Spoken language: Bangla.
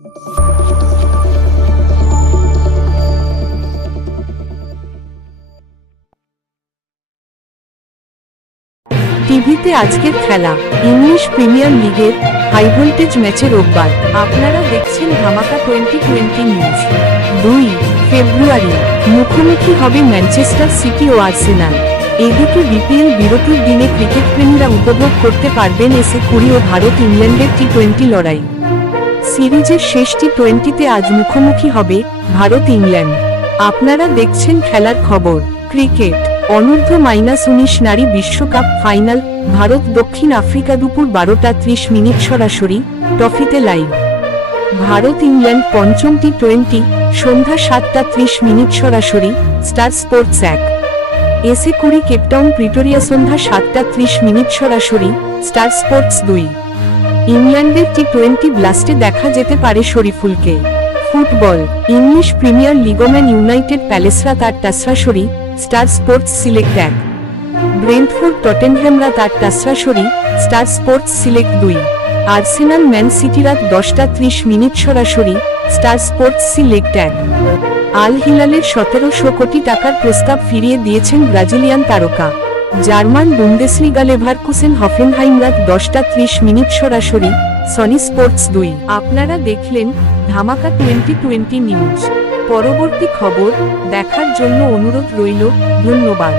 টিভিতে আজকের খেলা, ইংলিশ প্রিমিয়ার লিগের হাই ভোল্টেজ ম্যাচে রোববার। আপনারা দেখছেন ধামাকা টোয়েন্টি টোয়েন্টি নিউজ। দুই ফেব্রুয়ারি, মুখোমুখি হবে ম্যানচেস্টার সিটি ও আর্সেনাল। এদিকে বিপিএল বিরতির দিনে ক্রিকেট প্রেমীরা উপভোগ করতে পারবেন এসে কুড়ি ও ভারত ইংল্যান্ডের টি টোয়েন্টি লড়াই। সিরিজের শেষ টি টোয়েন্টিতে আজ মুখোমুখি হবে ভারত ইংল্যান্ড। আপনারা দেখছেন খেলার খবর, ক্রিকেট। অনূর্ধ্ব মাইনাস উনিশ নারী বিশ্বকাপ ফাইনাল, ভারত দক্ষিণ আফ্রিকা দুপুর বারোটা ত্রিশ মিনিট সরাসরি ট্রফিতে লাইভ। ভারত ইংল্যান্ড পঞ্চম টি টোয়েন্টি সন্ধ্যা সাতটা ত্রিশ মিনিট সরাসরি, স্টার স্পোর্টস এক। এসে কুড়ি কেপটাউন প্রিটোরিয়া সন্ধ্যা সাতটা ত্রিশ মিনিট সরাসরি, স্টার স্পোর্টস দুই। ইংল্যান্ডের টি টোয়েন্টি ব্লাস্টে দেখা যেতে পারে শরীফুলকে। ফুটবল, ইংলিশ প্রিমিয়ার লিগম্যান ইউনাইটেড প্যালেসরা তার টাসরাসরি স্টার স্পোর্টস সিলেক্ট এক। ব্রেন্টফোর্ড টটেনহ্যাম তার আটটা সরাসরি স্টার স্পোর্টস সিলেক্ট দুই। আর্সেনাল, ম্যান সিটি রাত দশটা ত্রিশ মিনিট সরাসরি, স্টার স্পোর্টস সিলেক্ট এক। আল হিলালের সতেরোশো কোটি টাকার প্রস্তাব ফিরিয়ে দিয়েছেন ব্রাজিলিয়ান তারকা। জার্মান বুন্দেসলিগা লেভারকুসেন হফেনহাইমরাত দশটা ত্রিশ মিনিট সরাসরি, সনি স্পোর্টস দুই। আপনারা দেখলেন ধামাকা টোয়েন্টি টোয়েন্টি নিউজ। পরবর্তী খবর দেখার জন্য অনুরোধ রইল, ধন্যবাদ।